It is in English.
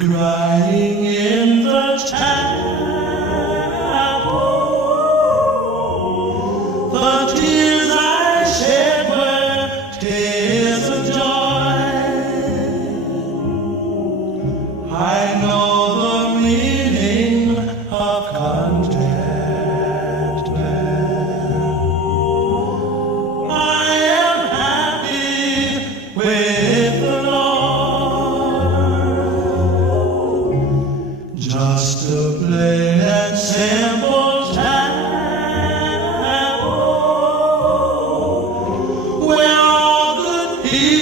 crying in the chapel. The tears I shed were tears of joy. I know the meaning of contentment. I am happy with the Lord. Just a plain and simple tableau where all good people